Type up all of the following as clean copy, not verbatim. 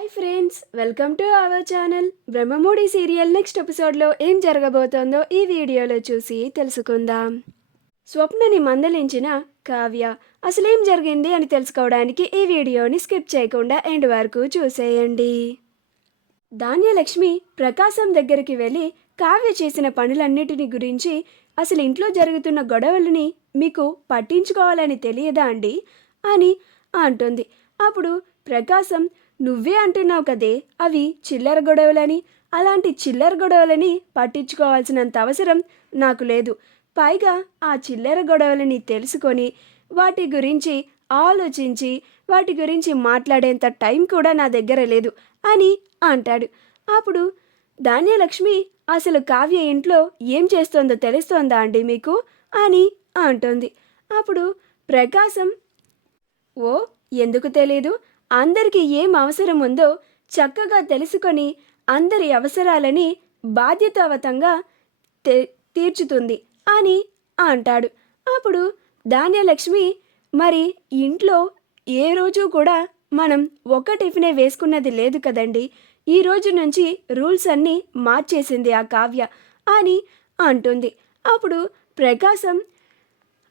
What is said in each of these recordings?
Hi friends, welcome to our channel. Brahmamudi serial next ఎపిసోడ్లో ఏం జరగబోతోందో ఈ వీడియోలో చూసి తెలుసుకుందాం. స్వప్నని మందలించిన కావ్య అసలేం జరిగింది అని తెలుసుకోవడానికి ఈ వీడియోని స్కిప్ చేయకుండా ఎండ్ వరకు చూసేయండి. ధాన్యలక్ష్మి ప్రకాశం దగ్గరికి వెళ్ళి కావ్య చేసిన పనులన్నిటిని గురించి, అసలు ఇంట్లో జరుగుతున్న గొడవలని మీకు పట్టించుకోవాలని తెలియదా అండి అని అంటుంది. అప్పుడు ప్రకాశం, నువ్వే అంటున్నావు కదే అవి చిల్లర గొడవలని, అలాంటి చిల్లర గొడవలని పట్టించుకోవాల్సినంత అవసరం నాకు లేదు. పైగా ఆ చిల్లర గొడవలని తెలుసుకొని వాటి గురించి ఆలోచించి వాటి గురించి మాట్లాడేంత టైం కూడా నా దగ్గర లేదు అని అంటాడు. అప్పుడు ధాన్యలక్ష్మి, అసలు కావ్య ఇంట్లో ఏం చేస్తోందో తెలుస్తోందా అండి మీకు అని అంటుంది. అప్పుడు ప్రకాశం, ఓ, ఎందుకు తెలీదు, అందరికీ ఏం అవసరం ఉందో చక్కగా తెలుసుకొని అందరి అవసరాలని బాధ్యతావతంగా తీర్చుతుంది అని అంటాడు. అప్పుడు ధాన్యలక్ష్మి, మరి ఇంట్లో ఏ రోజు కూడా మనం ఒక టిఫినే వేసుకున్నది లేదు కదండి, ఈ రోజు నుంచి రూల్స్ అన్నీ మార్చేసింది ఆ కావ్య అని అంటుంది. అప్పుడు ప్రకాశం,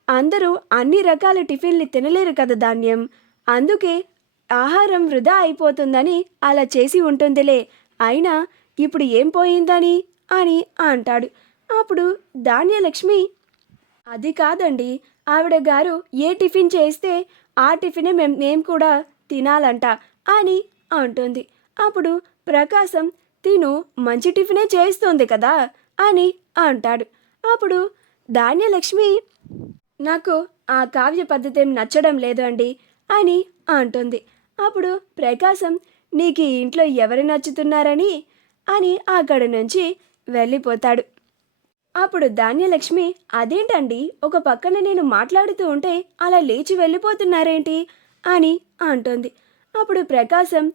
అందరూ అన్ని రకాల టిఫిన్లు తినలేరు కదా ధాన్యం, అందుకే ఆహారం వృధా అయిపోతుందని అలా చేసి ఉంటుందిలే, అయినా ఇప్పుడు ఏం పోయిందని అని అంటాడు. అప్పుడు ధాన్యలక్ష్మి, అది కాదండి, ఆవిడ గారు ఏ టిఫిన్ చేస్తే ఆ టిఫినే మేము కూడా తినాలంట అని అంటుంది. అప్పుడు ప్రకాశం, తిను మంచి టిఫినే చేస్తుంది కదా అని అంటాడు. అప్పుడు ధాన్యలక్ష్మి, నాకు ఆ కావ్య పద్ధతి ఏం నచ్చడం లేదు అండి అని అంటుంది. అప్పుడు ప్రకాశం, నీకు ఈ ఇంట్లో ఎవరు నచ్చుతున్నారని అని అక్కడి నుంచి వెళ్ళిపోతాడు. అప్పుడు ధాన్యలక్ష్మి, అదేంటండి, ఒక పక్కన నేను మాట్లాడుతూ ఉంటే అలా లేచి వెళ్ళిపోతున్నారేంటి అని అంటుంది. అప్పుడు ప్రకాశం,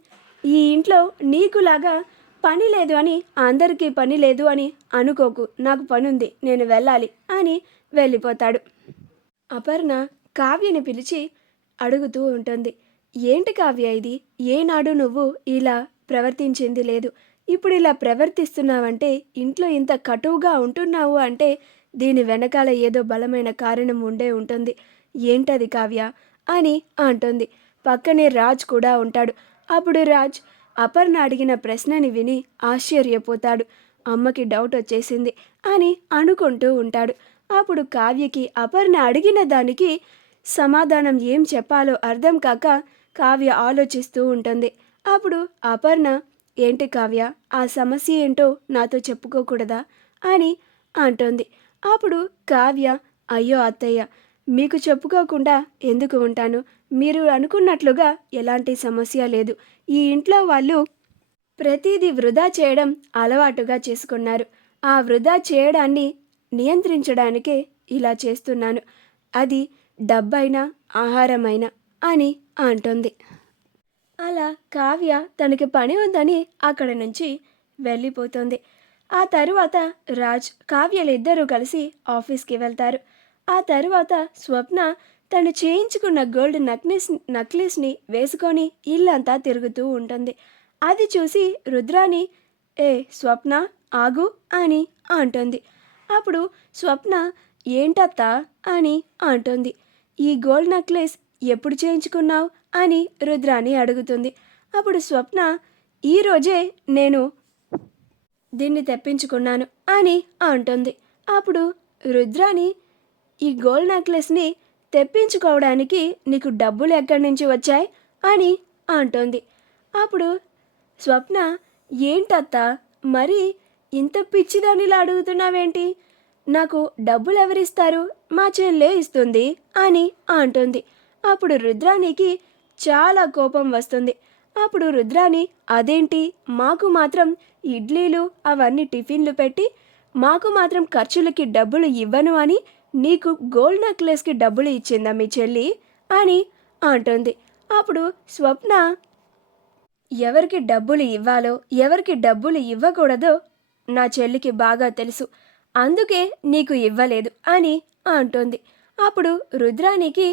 ఈ ఇంట్లో నీకులాగా పని లేదు అని, అందరికీ పని లేదు అని అనుకోకు, నాకు పనుంది, నేను వెళ్ళాలి అని వెళ్ళిపోతాడు. అపర్ణ కావ్యని పిలిచి అడుగుతూ ఉంటుంది, ఏంటి కావ్య ఇది, ఏనాడు నువ్వు ఇలా ప్రవర్తించింది లేదు, ఇప్పుడు ఇలా ప్రవర్తిస్తున్నావంటే, ఇంట్లో ఇంత కటువుగా ఉంటున్నావు అంటే దీని వెనకాల ఏదో బలమైన కారణం ఉండే ఉంటుంది, ఏంటది కావ్య అని అంటుంది. పక్కనే రాజ్ కూడా ఉంటాడు. అప్పుడు రాజ్ అపర్ణ అడిగిన ప్రశ్నని విని ఆశ్చర్యపోతాడు. అమ్మకి డౌట్ వచ్చేసింది అని అనుకుంటూ ఉంటాడు. అప్పుడు కావ్యకి అపర్ణ అడిగిన దానికి సమాధానం ఏం చెప్పాలో అర్థం కాక కావ్య ఆలోచిస్తూ ఉంటుంది. అప్పుడు అపర్ణ, ఏంటి కావ్య, ఆ సమస్య ఏంటో నాతో చెప్పుకోకూడదా అని అంటుంది. అప్పుడు కావ్య, అయ్యో అత్తయ్య, మీకు చెప్పుకోకుండా ఎందుకు ఉంటాను, మీరు అనుకున్నట్లుగా ఎలాంటి సమస్య లేదు, ఈ ఇంట్లో వాళ్ళు ప్రతిదీ వృధా చేయడం అలవాటుగా చేసుకున్నారు, ఆ వృధా చేయడాన్ని నియంత్రించడానికే ఇలా చేస్తున్నాను, అది డబ్బైనా ఆహారమైనా అని అంటుంది. అలా కావ్య తనకి పని ఉందని అక్కడి నుంచి వెళ్ళిపోతుంది. ఆ తరువాత రాజ్, కావ్యలిద్దరూ కలిసి ఆఫీస్కి వెళ్తారు. ఆ తరువాత స్వప్న తను చేయించుకున్న గోల్డ్ నక్లెస్ని వేసుకొని ఇల్లంతా తిరుగుతూ ఉంటుంది. అది చూసి రుద్రాని, ఏ స్వప్న, ఆగు అని అంటుంది. అప్పుడు స్వప్న, ఏంటత్తా అని అంటుంది. ఈ గోల్డ్ నెక్లెస్ ఎప్పుడు చేయించుకున్నావు అని రుద్రాని అడుగుతుంది. అప్పుడు స్వప్న, ఈరోజే నేను దీన్ని తెప్పించుకున్నాను అని అంటుంది. అప్పుడు రుద్రాని, ఈ గోల్డ్ నెక్లెస్ని తెప్పించుకోవడానికి నీకు డబ్బులు ఎక్కడి నుంచి వచ్చాయి అని అంటుంది. అప్పుడు స్వప్న, ఏంటత్తా, మరి ఇంత పిచ్చిదానిలా అడుగుతున్నావేంటి, నాకు డబ్బులు ఎవరిస్తారు, మా చెల్లె ఇస్తుంది అని అంటుంది. అప్పుడు రుద్రానికి చాలా కోపం వస్తుంది. అప్పుడు రుద్రాని, అదేంటి, మాకు మాత్రం ఇడ్లీలు అవన్నీ టిఫిన్లు పెట్టి మాకు మాత్రం ఖర్చులకి డబ్బులు ఇవ్వను అని నీకు గోల్డ్ నెక్లెస్కి డబ్బులు ఇచ్చిందా మీ చెల్లి అని అంటుంది. అప్పుడు స్వప్న, ఎవరికి డబ్బులు ఇవ్వాలో ఎవరికి డబ్బులు ఇవ్వకూడదో నా చెల్లికి బాగా తెలుసు, అందుకే నీకు ఇవ్వలేదు అని అంటుంది. అప్పుడు రుద్రానికి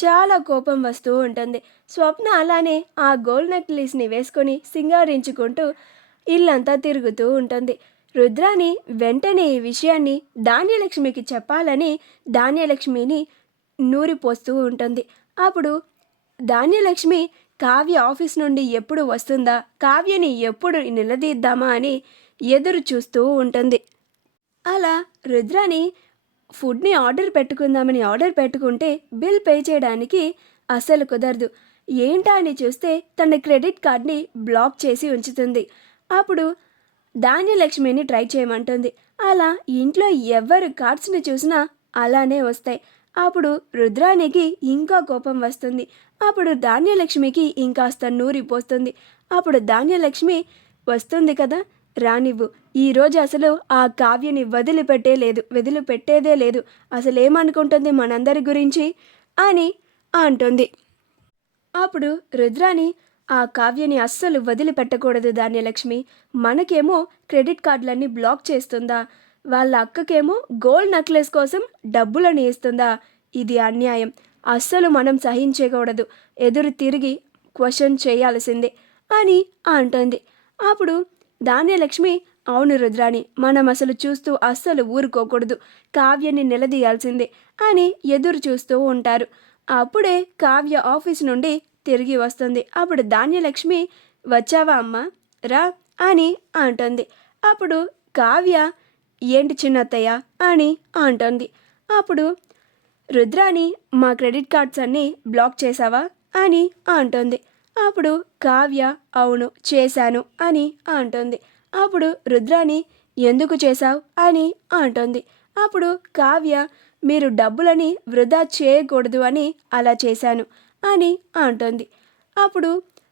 చాలా కోపం వస్తూ ఉంటుంది. స్వప్న అలానే ఆ గోల్డ్ నెక్లెస్ని వేసుకొని సింగారించుకుంటూ ఇల్లంతా తిరుగుతూ ఉంటుంది. రుద్రాని వెంటనే ఈ విషయాన్ని ధాన్యలక్ష్మికి చెప్పాలని ధాన్యలక్ష్మిని నూరిపోస్తూ ఉంటుంది. అప్పుడు ధాన్యలక్ష్మి కావ్య ఆఫీస్ నుండి ఎప్పుడు వస్తుందా, కావ్యని ఎప్పుడు నిలదీద్దామా అని ఎదురు చూస్తూ ఉంటుంది. అలా రుద్రాని ఫుడ్ని ఆర్డర్ పెట్టుకుంటే బిల్ పే చేయడానికి అస్సలు కుదరదు. ఏంటా అని చూస్తే తన క్రెడిట్ కార్డ్ని బ్లాక్ చేసి ఉంచుతుంది. అప్పుడు ధాన్యలక్ష్మిని ట్రై చేయమంటుంది. అలా ఇంట్లో ఎవరు కార్డ్స్ని చూసినా అలానే వస్తాయి. అప్పుడు రుద్రానికి ఇంకా కోపం వస్తుంది. అప్పుడు ధాన్యలక్ష్మికి ఇంకాస్త నూరిపోస్తుంది. అప్పుడు ధాన్యలక్ష్మి వస్తుంది కదా, రానివ్వు, ఈరోజు అసలు ఆ కావ్యని వదిలిపెట్టేదే లేదు, అసలు ఏమనుకుంటుంది మనందరి గురించి అని అంటుంది. అప్పుడు రుద్రాని ఆ కావ్యని అస్సలు వదిలిపెట్టకూడదు ధాన్యలక్ష్మి, మనకేమో క్రెడిట్ కార్డులన్నీ బ్లాక్ చేస్తుందా, వాళ్ళ అక్కకేమో గోల్డ్ నెక్లెస్ కోసం డబ్బులని ఇస్తుందా, ఇది అన్యాయం, అస్సలు మనం సహించకూడదు, ఎదురు తిరిగి క్వశ్చన్ చేయాల్సిందే అని అంటుంది. అప్పుడు ధాన్యలక్ష్మి, అవును రుద్రాని, మనం అసలు చూస్తూ అస్సలు ఊరుకోకూడదు, కావ్యని నిలదీయాల్సిందే అని ఎదురు చూస్తూ ఉంటారు. అప్పుడే కావ్య ఆఫీస్ నుండి తిరిగి వస్తుంది. అప్పుడు ధాన్యలక్ష్మి, వచ్చావా అమ్మా, రా అని అంటుంది. అప్పుడు కావ్య, ఏంటి చిన్నత్తయ్య అని అంటుంది. అప్పుడు రుద్రాని, మా క్రెడిట్ కార్డ్స్ అన్నీ బ్లాక్ చేసావా అని అంటుంది. అప్పుడు కావ్య, అవును చేశాను అని అంటుంది. అప్పుడు రుద్రాని, ఎందుకు చేశావు అని అంటుంది. అప్పుడు కావ్య, మీరు డబ్బులని వృధా చేయకూడదు అని అలా చేశాను అని అంటుంది. అప్పుడు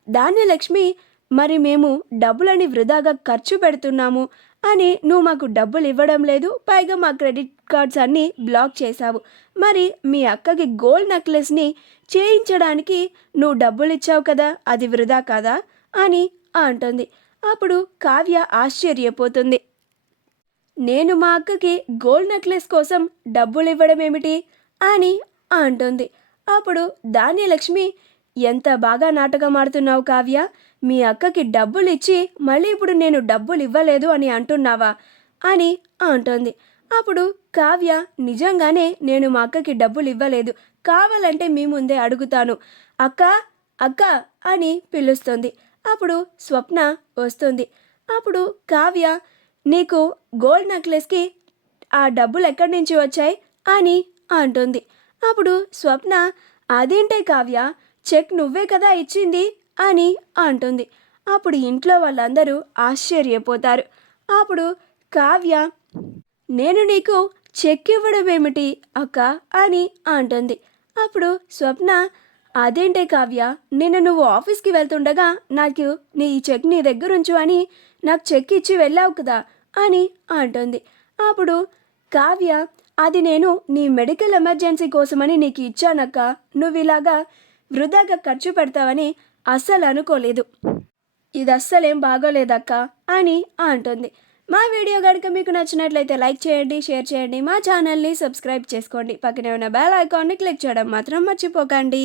ధాన్యలక్ష్మి, మరి మేము డబ్బులని వృధాగా ఖర్చు పెడుతున్నాము అని నువ్వు మాకు డబ్బులు ఇవ్వడం లేదు, పైగా మా క్రెడిట్ కార్డ్స్ అన్నీ బ్లాక్ చేశావు, మరి మీ అక్కకి గోల్డ్ నెక్లెస్ని చేయించడానికి నువ్వు డబ్బులు ఇచ్చావు కదా, అది వృధా కాదా అని అంటుంది. అప్పుడు కావ్య ఆశ్చర్యపోతుంది. నేను మా అక్కకి గోల్డ్ నెక్లెస్ కోసం డబ్బులు ఇవ్వడం ఏమిటి అని అంటుంది. అప్పుడు ధాన్యలక్ష్మి, ఎంత బాగా నాటకం ఆడుతున్నావు కావ్య, మీ అక్కకి డబ్బులు ఇచ్చి మళ్ళీ ఇప్పుడు నేను డబ్బులు ఇవ్వలేదు అని అంటున్నావా అని అంటుంది. అప్పుడు కావ్య, నిజంగానే నేను మా అక్కకి డబ్బులు ఇవ్వలేదు, కావాలంటే మీ ముందే అడుగుతాను, అక్క అక్క అని పిలుస్తుంది. అప్పుడు స్వప్న వస్తుంది. అప్పుడు కావ్య, నీకు గోల్డ్ నెక్లెస్కి ఆ డబ్బులు ఎక్కడి నుంచి వచ్చాయి అని అంటుంది. అప్పుడు స్వప్న, అదేంటే కావ్య, చెక్ నువ్వే కదా ఇచ్చింది అని అంటుంది. అప్పుడు ఇంట్లో వాళ్ళందరూ ఆశ్చర్యపోతారు. అప్పుడు కావ్య, నేను నీకు చెక్ ఇవ్వడం ఏమిటి అక్క అని అంటుంది. అప్పుడు స్వప్న, అదేంటే కావ్య, నిన్న నువ్వు ఆఫీస్కి వెళ్తుండగా నాకు నీ చెక్ నీ దగ్గర ఉంచు అని నాకు చెక్ ఇచ్చి వెళ్ళావు కదా అని అంటుంది. అప్పుడు కావ్య, అది నేను నీ మెడికల్ ఎమర్జెన్సీ కోసమని నీకు ఇచ్చానక్క, నువ్వు ఇలాగా వృధాగా ఖర్చు పెడతావని అస్సలు అనుకోలేదు, ఇది అస్సలేం బాగోలేదక్క అని అంటుంది. మా వీడియో కనుక మీకు నచ్చినట్లయితే లైక్ చేయండి, షేర్ చేయండి, మా ఛానల్ని సబ్స్క్రైబ్ చేసుకోండి, పక్కనే ఉన్న బెల్ ఐకాన్ని క్లిక్ చేయడం మాత్రం మర్చిపోకండి.